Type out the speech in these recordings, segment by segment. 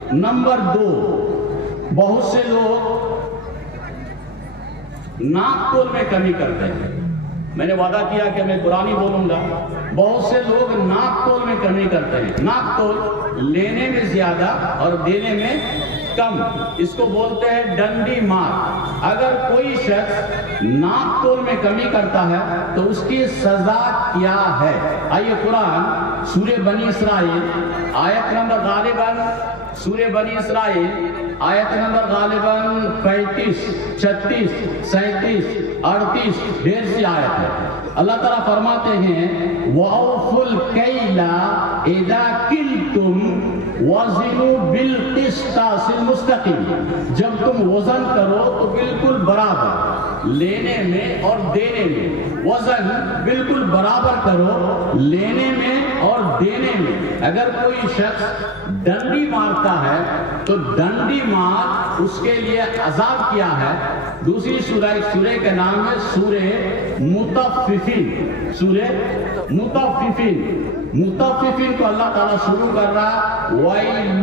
Number 2، بہت سے لوگ ناک تول میں کمی کرتے ہیں۔ میں نے وعدہ کیا کہ میں قرآن ہی بولوں گا۔ بہت سے لوگ ناک تول میں کمی کرتے ہیں۔ ناک تول لینے میں زیادہ اور دینے میں کم، اس کو بولتے ہیں ڈنڈی مار۔ اگر کوئی شخص ناک تول میں کمی کرتا ہے تو اس کی سزا کیا ہے؟ آئیے قرآن سورہ بنی اسرائیل آیت نمبر غالباً سورہ بنی اسرائیل آیت نمبر غالباً 35، 36، 37، 38 ڈھیر سی آیت ہے۔ اللہ تعالیٰ فرماتے ہیں وَأَوْفُوا الْكَيْلَ إِذَا كِلْتُمْ وَزِنُوا بِالْقِسْطَاسِ الْمُسْتَقِيمِ۔ جب تم وزن کرو تو بالکل برابر، لینے میں اور دینے میں وزن بالکل برابر کرو، لینے میں اور دینے میں۔ اگر کوئی شخص ڈنڈی مارتا ہے تو ڈنڈی مار اس کے لیے عذاب کیا ہے۔ دوسری سورہ کا نام ہے سورہ مطففین۔ سورہ مطففین، مطففین کو اللہ تعالیٰ شروع کر رہا وَيْلٌ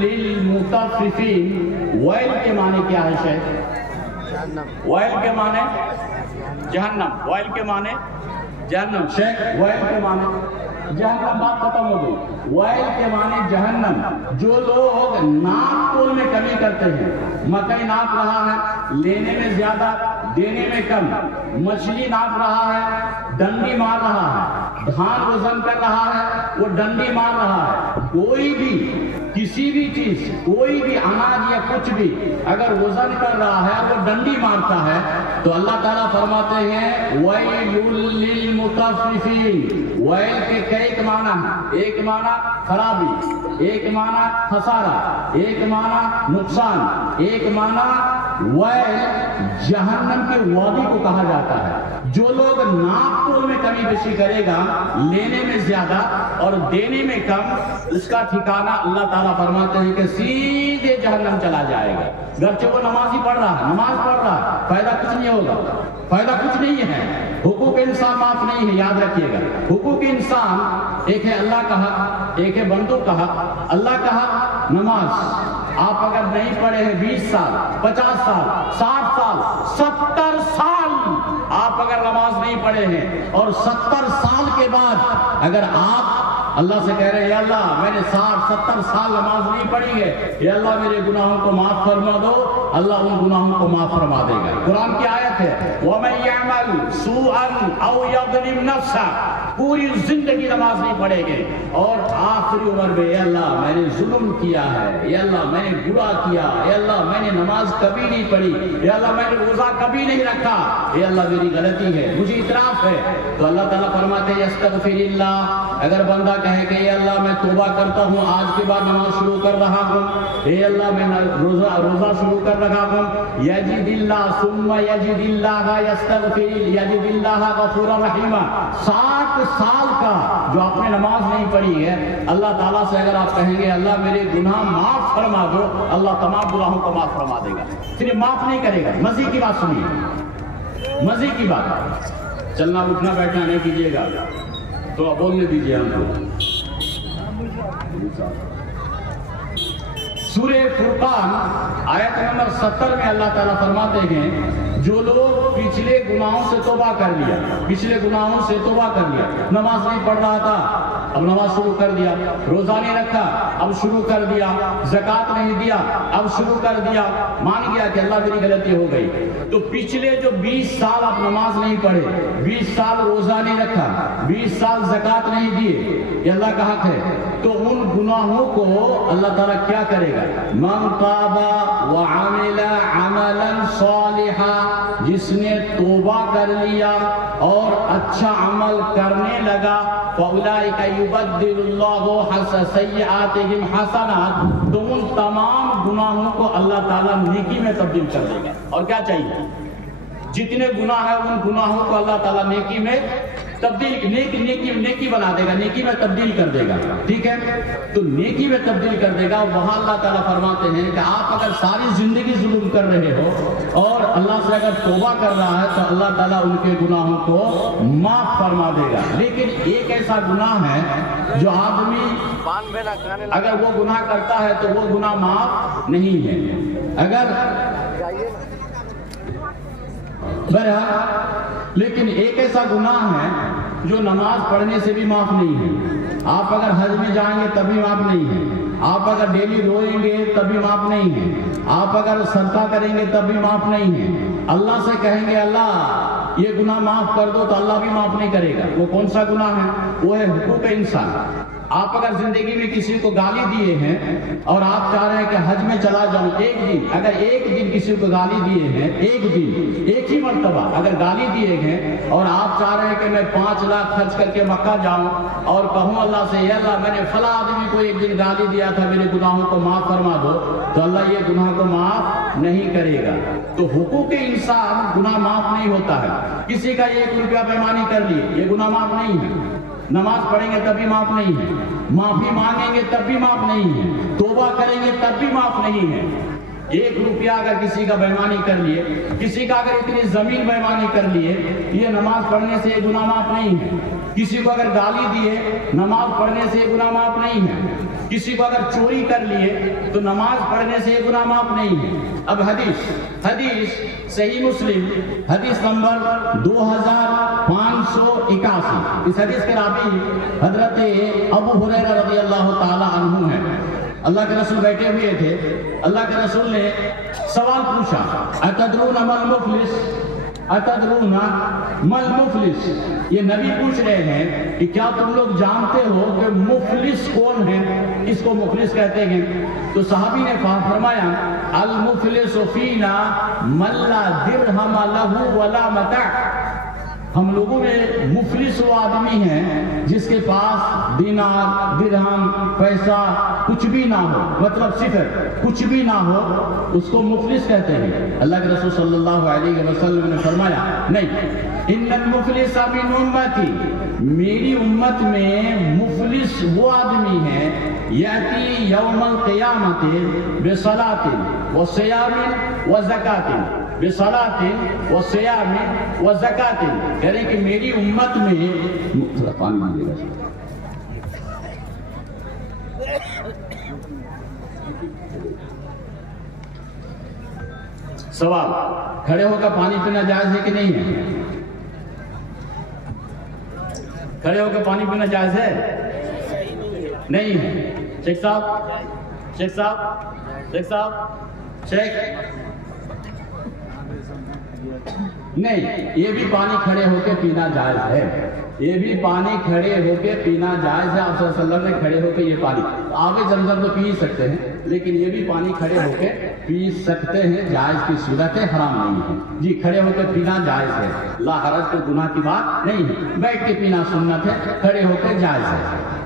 لِّلْمُطَفِّفِينَ۔ ویل کے معنی کیا ہے شیخ؟ ویل کے معنی جہنم۔ ویل کے معنی جہنم۔ شیخ ویل کے معنی جہنم، بات ختم ہو گئی۔ ویل کے معنی جہنم۔ جو لوگ ناپ تول میں کمی کرتے ہیں، مکئی ناپ رہا ہے لینے میں زیادہ دینے میں کم، مچھلی ناپ رہا ہے ڈنڈی مار رہا ہے، دھان وزن کر رہا ہے وہ ڈنڈی مار رہا ہے، کوئی بھی کسی بھی چیز، کوئی بھی اناج یا کچھ بھی اگر وزن کر رہا ہے وہ ڈنڈی مارتا ہے تو اللہ تعالیٰ فرماتے ہیں وَيْلٌ لِّلْمُطَفِّفِينَ۔ ویل کے کئی معنی ہیں، ایک معنی خرابی، ایک معنی خسارہ، ایک معنی نقصان، ایک معنی ویل جہنم کے وادی کو کہا جاتا ہے۔ جو لوگ ناپ تول میں کمی بیشی کرے گا، لینے میں زیادہ اور دینے میں کم، اس کا ٹھکانہ اللہ تعالیٰ فرماتے ہیں کہ سیدھے جہنم چلا جائے گا۔ گرچہ وہ نماز ہی پڑھ رہا ہے، نماز پڑھ رہا ہے، فائدہ کچھ نہیں ہوگا، فائدہ کچھ نہیں ہے۔ حقوق انسان معاف نہیں ہے، یاد رکھیے گا۔ حقوق انسان ایک ہے اللہ کا حق، ایک ہے بندوں کا حق۔ اللہ کا حق نماز، آپ اگر نہیں پڑھے ہیں 20 سال، 50 سال، 60 سال، 70 سال آپ اگر نماز نہیں پڑھے ہیں اور 70 سال کے بعد اگر آپ اللہ سے کہہ رہے ہیں یا اللہ میں نے 60-70 سال نماز نہیں پڑھی ہے، یا اللہ میرے گناہوں کو معاف فرما دو، اللہ ان گناہوں کو معاف فرما دے گا۔ قرآن کی آیت ہے وَمَن يَعْمَلْ سُوءًا أَوْ يَظْلِمْ نَفْسَهُ۔ پوری زندگی نماز نہیں پڑھے گے اور آخری عمر میں یا اللہ میں نے ظلم کیا ہے، یا اللہ میں نے برا کیا، یا اللہ میں نے نماز کبھی نہیں پڑھی، یا اللہ میں نے روزہ کبھی نہیں رکھا، یا اللہ میری غلطی ہے، مجھے اعتراف ہے، تو اللہ تعالیٰ فرماتے ہیں استغفر اللہ۔ اگر بندہ کہے کہ یا اللہ میں توبہ کرتا ہوں، آج کے بعد نماز شروع کر رہا ہوں، اے اللہ میں روزہ شروع کر رہا ہوں، یجد اللہ ثم یجد اللہ یستغفر یجد اللہ غفورا رحیما۔ 60 سال کا جو آپ نے نماز نہیں پڑھی ہے، اللہ تعالیٰ سے اگر آپ کہیں گے اللہ میرے گناہ معاف فرما دو، اللہ تمام گناہوں کو معاف فرما دے گا۔ صرف معاف نہیں کرے گا، مزید کی بات سنیے، مزید کی بات، چلنا اٹھنا بیٹھنا نہیں کیجیے گا تو آپ بولنے دیجیے ہم کو۔ سورہ فرقان آیت نمبر 70 میں اللہ تعالیٰ فرماتے ہیں جو لوگ پچھلے گناہوں سے توبہ کر لیا، پچھلے گناہوں سے توبہ کر لیا، نماز نہیں پڑھ رہا تھا اب نماز شروع کر دیا، روزہ نہیں رکھا اب شروع کر دیا، زکوٰۃ نہیں دیا اب شروع کر دیا، مان گیا کہ اللہ میری غلطی ہو گئی، تو پچھلے جو 20 سال آپ نماز نہیں پڑھے، 20 سال روزہ نہیں رکھا، 20 سال زکوٰۃ نہیں دیے، یہ اللہ کا حق ہے، تو ان گناہوں کو اللہ تعالیٰ کیا کرے گا؟ من تاب وعمل عملا صالحا، جس نے توبہ کر لیا اور اچھا عمل کرنے لگا، فَأُولَٰئِكَ يُبَدِّلُ اللَّهُ سَيِّئَاتِهِمْ حَسَنَاتٍ، تو ان تمام گناہوں کو اللہ تعالیٰ نیکی میں تبدیل کر دے گا۔ اور کیا چاہیے؟ جتنے گناہ ہیں ان گناہوں کو اللہ تعالیٰ نیکی میں تبدیل نیکی بنا دے گا، نیکی میں تبدیل کر دے گا، ٹھیک ہے؟ تو نیکی میں تبدیل کر دے گا۔ وہاں اللہ تعالیٰ فرماتے ہیں کہ آپ اگر ساری زندگی ظلم کر رہے ہو اور اللہ سے اگر توبہ کر رہا ہے تو اللہ تعالیٰ ان کے گناہوں کو معاف فرما دے گا۔ لیکن ایک ایسا گناہ ہے جو آدمی اگر وہ گناہ کرتا ہے تو وہ گناہ معاف نہیں ہے۔ اگر لیکن ایک ایسا گناہ ہے جو نماز پڑھنے سے بھی معاف نہیں ہے۔ آپ اگر حج میں جائیں گے تب بھی معاف نہیں ہے، آپ اگر ڈیلی روئیں گے تب بھی معاف نہیں ہے، آپ اگر صدقہ کریں گے تب بھی معاف نہیں ہے۔ اللہ سے کہیں گے اللہ یہ گناہ معاف کر دو تو اللہ بھی معاف نہیں کرے گا۔ وہ کون سا گناہ ہے؟ وہ ہے حقوق انسان۔ آپ اگر زندگی میں کسی کو گالی دیے ہیں اور آپ چاہ رہے ہیں کہ حج میں چلا جاؤں، ایک دن اگر ایک دن کسی کو گالی دیے ہیں، ایک دن ایک ہی مرتبہ اگر گالی دیے گئے اور آپ چاہ رہے ہیں کہ میں 5 لاکھ خرچ کر کے مکہ جاؤں اور کہوں اللہ سے یا اللہ میں نے فلاں آدمی کو ایک دن گالی دیا تھا، میرے گناہوں کو معاف فرما دو، تو اللہ یہ گناہ کو معاف نہیں کرے گا۔ تو حقوق انسان گناہ معاف نہیں ہوتا ہے۔ کسی کا 1 روپیہ بےمانی کر لیے، یہ گناہ معاف نہیں ہے۔ نماز پڑھیں گے تب بھی معاف نہیں ہے، معافی مانگیں گے تب بھی معاف نہیں ہے، توبہ کریں گے تب بھی معاف نہیں ہے۔ 1 روپیہ اگر کسی کا بےمانی کر لیے، کسی کا اگر اتنی زمین بےمانی کر لیے، یہ نماز پڑھنے سے یہ گناہ معاف نہیں ہے۔ کسی کو اگر گالی دیے، نماز پڑھنے سے یہ گناہ معاف نہیں ہے۔ کسی کو اگر چوری کر لیے تو نماز پڑھنے سے یہ گناہ معاف نہیں ہے۔ اب حدیث صحیح مسلم حدیث نمبر 2581، اس حدیث کے راوی حضرت ابو ہریرہ رضی اللہ تعالی عنہ ہیں۔ اللہ کے رسول بیٹھے ہوئے تھے، اللہ کے رسول نے سوال پوچھا، اتدرون ما المفلس، اتدرون ما المفلس، یہ نبی پوچھ رہے ہیں کہ کیا تم لوگ جانتے ہو کہ مفلس کون ہے؟ اس کو مفلس کہتے ہیں۔ تو صحابی نے فرمایا المفلس فینا من لا درہم لہ ولا متاع، ہم لوگوں میں مفلس وہ آدمی ہیں جس کے پاس دینار درہم پیسہ کچھ بھی نہ ہو، مطلب صفر کچھ بھی نہ ہو، اس کو مفلس کہتے ہیں۔ اللہ کے رسول صلی اللہ علیہ وسلم نے فرمایا نہیں، ان المفلس من امتی، میری امت میں مفلس وہ آدمی ہے یاتی یوم القیامت بصلاۃ وصیام وزکات، بصلاۃ وصیام وزکات، یعنی کہ میری امت میں پانی مانگے گا۔ سوال، کھڑے ہو کر پانی پینا جائز ہے کہ نہیں ہے؟ کھڑے ہو کر پانی پینا جائز ہے؟ نہیں ہے۔ شیخ صاحب، شیخ صاحب، شیخ صاحب، شیخ نہیں، یہ بھی پانی کھڑے ہو کے پینا جائز ہے، یہ بھی پانی کھڑے ہو کے پینا جائز ہے۔ آپ صلی اللہ علیہ وسلم نے کھڑے ہو کے یہ پانی، آگے زمزم تو پی سکتے ہیں لیکن یہ بھی پانی کھڑے ہو کے پی سکتے ہیں، جائز کی صورت ہے، حرام نہیں ہے جی۔ کھڑے ہو کے پینا جائز ہے، لا حرج، کوئی گناہ کی بات نہیں ہے۔ بیٹھ کے پینا سنت ہے، کھڑے ہو کے جائز ہے۔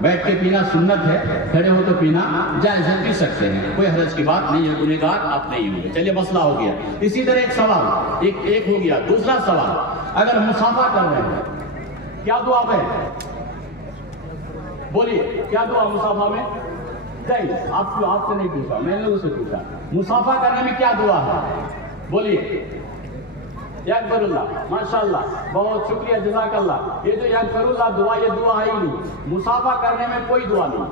بیٹھ کے پینا سنت ہے، کھڑے ہو کے پینا جائز ہے، پی سکتے ہیں، کوئی حرج کی بات نہیں ہے، گنہگار آپ نہیں ہوں گے۔ چلیے مسئلہ ہو گیا۔ اسی طرح ایک سوال ایک ہو گیا۔ دوسرا سوال، اگر مصافحہ کر رہے ہیں کیا دعا ہے؟ بولیے کیا دعا مصافحہ میں؟ نہیں، آپ سے نہیں پوچھا، میں نے لوگوں سے پوچھا مصافحہ کرنے میں کیا دعا ہے؟ بولیے یغفر اللہ، ماشاءاللہ، بہت شکریہ، جزاک اللہ۔ یہ جو یغفر اللہ دعا، یہ دعا ہے ہی نہیں۔ مصافحہ کرنے میں کوئی دعا نہیں،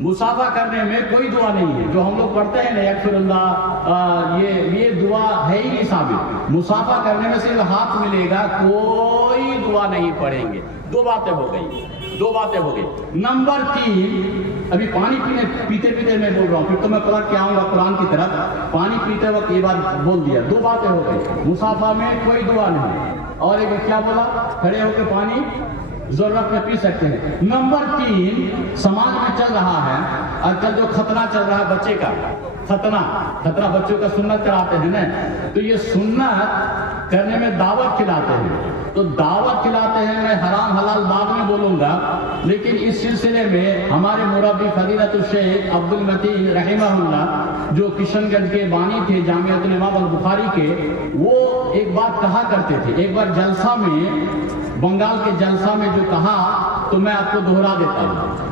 مصافحہ کرنے میں کوئی دعا نہیں ہے۔ جو ہم لوگ پڑھتے ہیں نا یغفر اللہ، یہ دعا ہے ہی نہیں ثابت۔ مصافحہ کرنے میں صرف ہاتھ ملے گا، کوئی دعا نہیں پڑھیں گے۔ دو باتیں ہو گئی۔ نمبر 3، ابھی پانی پیتے میں بول رہا ہوں، پھر تو میں پلٹ کے آؤں گا قرآن کی طرف۔ پانی پیتے وقت یہ بات بول دیا، 2 باتیں ہو گئی۔ مصافحہ میں کوئی دعا نہیں، اور ایک کیا بولا؟ کھڑے ہو کے پانی ضرورت میں پی سکتے ہیں۔ نمبر 3، سماج میں چل رہا ہے آج کل جو ختنہ چل رہا ہے بچے کا، ختنہ بچوں کا سنت کراتے ہیں نا، تو یہ سنت کرنے میں دعوت کھلاتے ہیں. تو دعوت کھلاتے ہیں، میں حرام حلال بعد میں بولوں گا، لیکن اس سلسلے میں ہمارے مربی فضیلت الشیخ عبد المتین رحمہ اللہ جو کشن گنج کے بانی تھے جامعۃ الامام البخاری کے، وہ ایک بات کہا کرتے تھے. ایک بار جلسہ میں، بنگال کے جلسہ میں جو کہا تو میں آپ کو دہرا دیتا ہوں.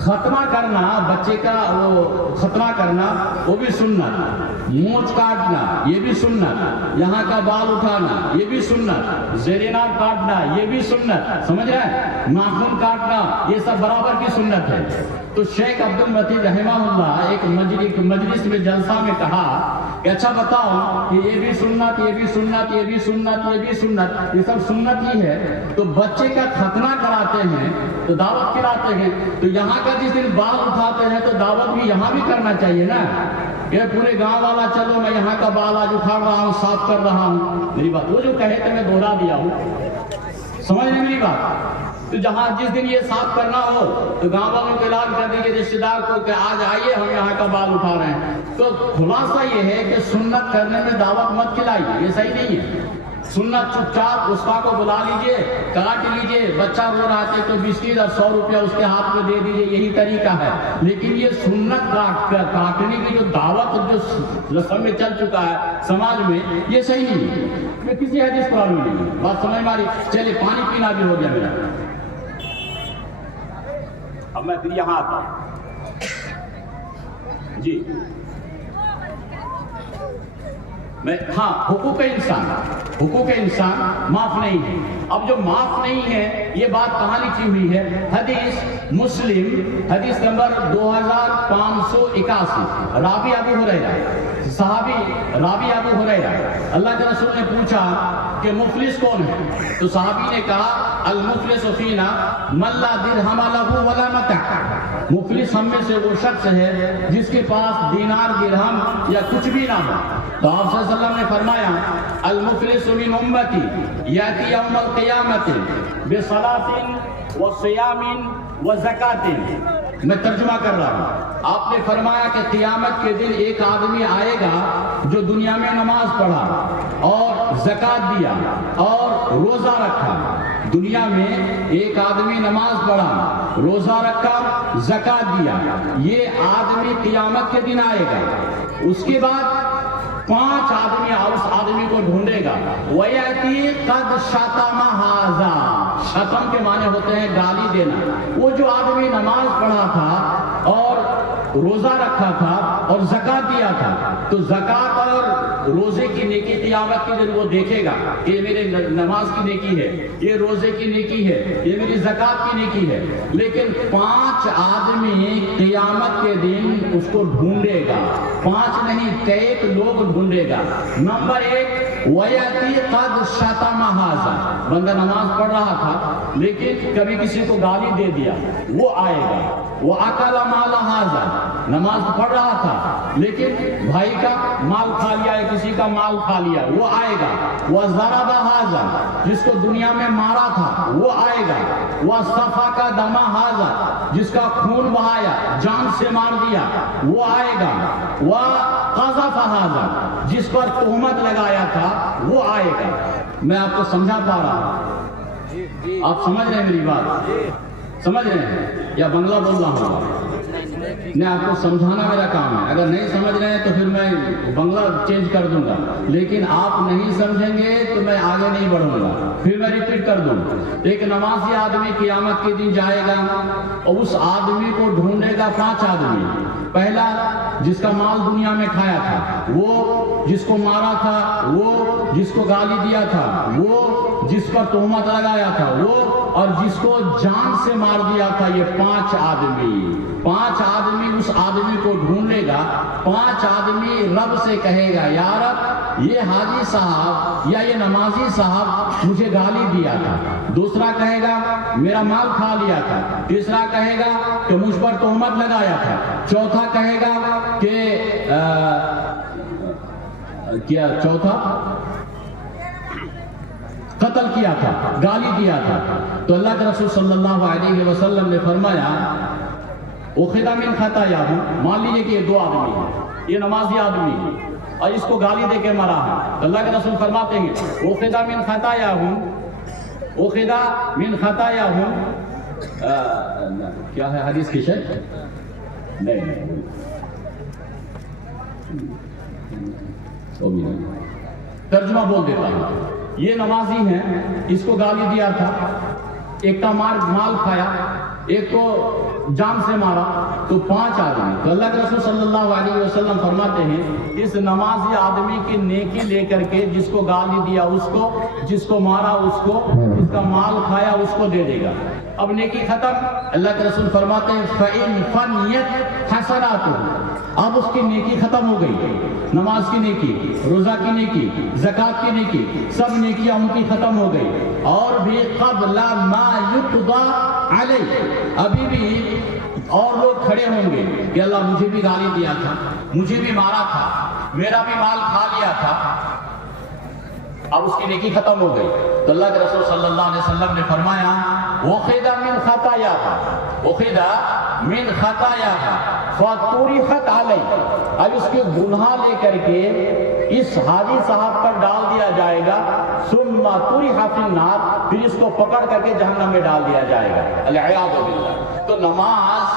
ختنہ کرنا، بچے کا وہ ختنہ کرنا وہ بھی سنت، مونچھ کاٹنا یہ بھی سنت، یہاں کا بال اٹھانا یہ بھی سنت، زیر ناک کاٹنا یہ بھی سنت، سمجھ رہے ہیں، ناخن کاٹنا یہ سب برابر کی سنت ہے. تو شیخ عبد المتین رحمہ اللہ ایک مجلس میں جلسہ میں کہا کہ اچھا بتاؤ کہ یہ بھی سنت، یہ بھی سنت، یہ بھی سنت، یہ بھی سنت، یہ سب سنت ہی ہے. تو بچے کا ختنہ کراتے ہیں تو دعوت کراتے ہیں، تو یہاں کا جس دن بال اٹھاتے ہیں تو دعوت بھی یہاں بھی کرنا چاہیے نا، کہ پورے گاؤں والا چلو میں یہاں کا بال آج اٹھا رہا ہوں، صاف کر رہا ہوں. میری بات وہ جو کہے تھے میں دوہرا دیا ہوں، سمجھ رہے میری بات. تو جہاں جس دن یہ صاف کرنا ہو تو گاؤں والوں کو اعلان کر دیجیے رشتے دار کو کہ آج آئیے ہم یہاں کا بال اٹھا رہے ہیں. تو خلاصہ یہ ہے کہ سنت کرنے میں دعوت مت کھلائیے، یہ صحیح نہیں ہے. سنت چپ چاپ استاد کو بلا لیجئے، کاٹ لیجئے، بچہ رو رہا ہے تو 20 اور 100 روپیہ اس کے ہاتھ میں دے دیجئے، یہی طریقہ ہے. لیکن یہ سنت کاٹنے کی جو دعوت جو رسم میں چل چکا ہے سماج میں، یہ صحیح نہیں ہے. میں کسی حدیث قرآن میں نہیں ہے، بات سمجھ ماری. چلے پانی پینا بھی ہو گیا میرا. اب میں پھر یہاں آتا ہوں جی. میں ہاں حقوق انسان معاف نہیں ہے. اب جو معاف نہیں ہے یہ بات کہاں لکھی ہوئی ہے؟ حدیث مسلم حدیث نمبر 2581. راوی ابو ہریرہ، صحابی راوی ابو ہریرہ، اللہ کے رسول نے پوچھا کہ مفلس کون ہے؟ تو صحابی نے کہا المفلس فینا من لا درہم لہ ولا متاع. مفلس ہم میں سے وہ شخص ہے جس کے پاس دینار درہم یا کچھ بھی نہ ہو. تو آپ صلی اللہ علیہ وسلم نے فرمایا المفلس من امتی یاتی یوم القیامت بصلاۃ وصیام وزکات. میں ترجمہ کر رہا ہوں. آپ نے فرمایا کہ قیامت کے دن ایک آدمی آئے گا جو دنیا میں نماز پڑھا اور زکات دیا اور روزہ رکھا. دنیا میں ایک آدمی نماز پڑھا، روزہ رکھا، زکات دیا، یہ آدمی قیامت کے دن آئے گا. اس کے بعد 5 آدمی اس آدمی کو ڈھونڈے گا. وَيَأْتِي قَدْ شَتَمَ هَذَا. شتم کے معنی ہوتے ہیں گالی دینا. وہ جو آدمی نماز پڑھا تھا اور روزہ رکھا تھا اور زکات دیا تھا، تو زکات اور روزے کی نیکی قیامت کے دن وہ دیکھے گا کہ یہ میرے نماز کی نیکی ہے، یہ روزے کی نیکی ہے، یہ میری زکات کی نیکی ہے. لیکن 5 آدمی قیامت کے دن اس کو ڈھونڈے گا. 5 نہیں، کئی لوگ ڈھونڈے گا. نمبر 1 وَيَأْتِي قَدْ شَتَمَ هَذَا. بندہ نماز پڑھ رہا تھا لیکن کبھی کسی کو گالی دے دیا، وہ آئے گا. وَأَكَلَ مَالَ هَذَا. نماز پڑھ رہا تھا لیکن بھائی کا مال کھا لیا ہے، کسی کا مال کھا لیا، وہ آئے گا. وَضَرَبَ هَذَا. جس کو دنیا میں مارا تھا وہ آئے گا. وَسَفَكَ دَمَ هَذَا. جس کا خون بہایا، جان سے مار دیا، وہ آئے گا. وَقَذَفَ هَذَا. جس پر تہمت لگایا تھا وہ آئے گا. میں آپ کو سمجھا پا رہا ہوں؟ آپ سمجھ رہے ہیں میری بات؟ سمجھ رہے ہیں یا بنگلہ بول رہا ہوں؟ میں آپ کو سمجھانا میرا کام ہے. اگر نہیں سمجھ رہے ہیں تو پھر میں بنگلہ چینج کر دوں گا. لیکن آپ نہیں سمجھیں گے تو میں آگے نہیں بڑھوں گا. پھر میں ریپیٹ کر دوں. ایک نمازی آدمی قیامت کے دن جائے گا اور اس آدمی کو ڈھونڈے گا 5 آدمی. پہلا جس کا مال دنیا میں کھایا تھا وہ، جس کو مارا تھا وہ، جس کو گالی دیا تھا وہ، جس پر تہمت لگایا تھا وہ، اور جس کو جان سے مار دیا تھا. یہ 5 آدمی. 5 آدمی اس آدمی کو ڈھونڈے گا. 5 آدمی رب سے کہے گا یا رب یہ حاجی صاحب یا یہ نمازی صاحب مجھے گالی دیا تھا. دوسرا کہے گا میرا مال کھا لیا تھا. تیسرا کہے گا کہ مجھ پر تہمت لگایا تھا. چوتھا کہے گا کہ کیا چوتھا قتل کیا تھا، گالی دیا تھا. تو اللہ کے رسول صلی اللہ علیہ وسلم نے فرمایا اُخِذَ مِنْ خَطَايَاهُمْ. مان لیجیے کہ یہ 2 آدمی ہیں، یہ نمازی آدمی ہے. اور اس کو گالی دے کے مرا ہے. تو اللہ کے رسول فرماتے ہیں اخذ من خطاياهم اخذ من خطاياهم کیا ہے حدیث کی شرح؟ نہیں ترجمہ بول دیتا ہوں. یہ نمازی ہیں، اس کو گالی دیا تھا، ایک کا مال کھایا، ایک کو جان سے مارا، تو 5 آدمی. تو اللہ کے رسول صلی اللہ علیہ وسلم فرماتے ہیں اس نمازی آدمی کی نیکی لے کر کے جس کو گالی دیا اس کو، جس کو مارا اس کو، جس کا مال کھایا اس کو دے دے گا. اب نیکی ختم. اللہ کے رسول فرماتے ہیں فَإِن فَنِيَتْ حَسَنَاتُهُ، اب اس کی نیکی ختم ہو گئی. نماز کی نیکی، روزہ کی نیکی، زکوٰۃ کی نیکی، سب نیکیاں ان کی ختم ہو گئی. اور بھی قبل ما یقضى علیہ، ابھی بھی اور لوگ کھڑے ہوں گے کہ اللہ مجھے بھی گالی دیا تھا، مجھے بھی مارا تھا، میرا بھی مال کھا لیا تھا. اب اس کی نیکی ختم ہو گئی. تو اللہ کے رسول صلی اللہ علیہ وسلم نے فرمایا اخذ من خطاياها، اخذ من خطاياها فطرحت علیہ، اب اس کے گناہ لے کر کے اس حاجی صاحب پر ڈال دیا جائے گا. ثم طرح فی النار، پھر اس کو پکڑ کر کے جہنم میں ڈال دیا جائے گا. العیاذ باللہ. تو نماز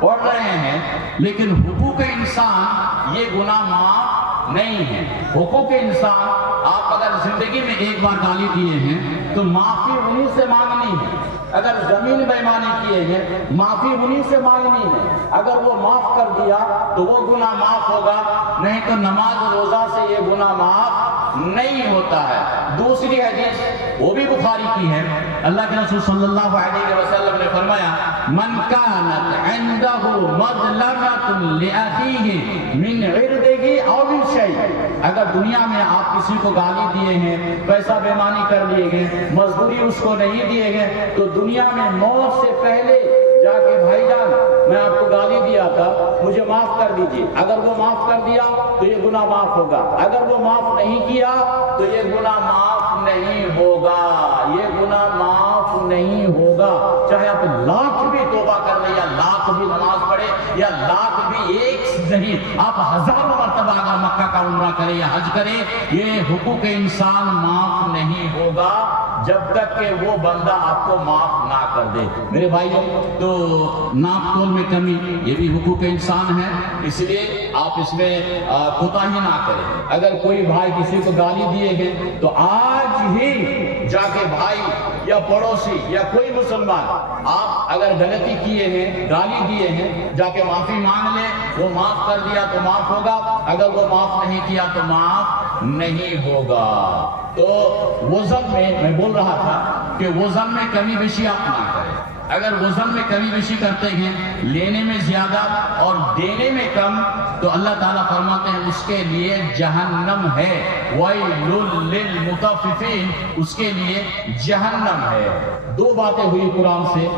پڑھ رہے ہیں لیکن حقوق انسان یہ گناہ معاف نہیں ہے. حقوق انسان آپ اگر زندگی میں ایک بار گالی دیے ہیں تو معافی انہی سے مانگنی ہے. اگر زمین بےمانی کیے ہیں معافی انہی سے مانگنی ہے. اگر وہ معاف کر دیا تو وہ گناہ معاف ہوگا، نہیں تو نماز روزہ سے یہ گناہ معاف نہیں ہوتا ہے. دوسری حدیث وہ بھی بخاری کی ہے. اللہ کے رسول صلی اللہ علیہ وسلم نے فرمایا من كانت عنده مظلمة لأخيه من عرضه أو من شيء، اگر دنیا میں آپ کسی کو گالی دیے ہیں، پیسہ بےمانی کر لیے گئے، مزدوری اس کو نہیں دیے گئے، تو دنیا میں موت سے پہلے جا کے بھائی جان میں آپ کو گالی دیا تھا مجھے معاف کر دیجیے. اگر وہ معاف کر دیا تو یہ گناہ معاف ہوگا. اگر وہ معاف نہیں کیا تو یہ گناہ معاف نہیں ہوگا. یہ گناہ معاف نہیں ہوگا. چاہے آپ لاکھ بھی توبہ کر لیں یا لاکھ بھی نماز پڑھے یا لاکھ بھی ایک نہیں آپ ہزاروں مرتبہ اگر مکہ کا عمرہ کرے یا حج کرے، یہ حقوق انسان معاف نہیں ہوگا جب تک کہ وہ بندہ آپ کو معاف نہ کر دے. میرے بھائیوں، تو ناپ تول میں کمی یہ بھی حقوق انسان ہے، اس لیے آپ اس میں کوتاہی نہ کریں. اگر کوئی بھائی کسی کو گالی دیے گئے تو آج ہی جا کے بھائی یا پڑوسی یا کوئی مسلمان آپ اگر غلطی کیے ہیں، گالی دیے ہیں، جا کے معافی مانگ لے. وہ معاف کر دیا تو معاف ہوگا، اگر وہ معاف نہیں کیا تو معاف نہیں ہوگا. تو وزن میں بول رہا تھا کہ وزن میں کمی بیشی آپ نہ کریں. اگر وزن میں کمی بیشی کرتے ہیں، لینے میں زیادہ اور دینے میں کم، تو اللہ تعالیٰ فرماتے ہیں اس کے لیے جہنم ہے. وَيْلٌ لِّلْمُطَفِّفِينَ، اس کے لیے جہنم ہے. 2 باتیں ہوئی قرآن سے.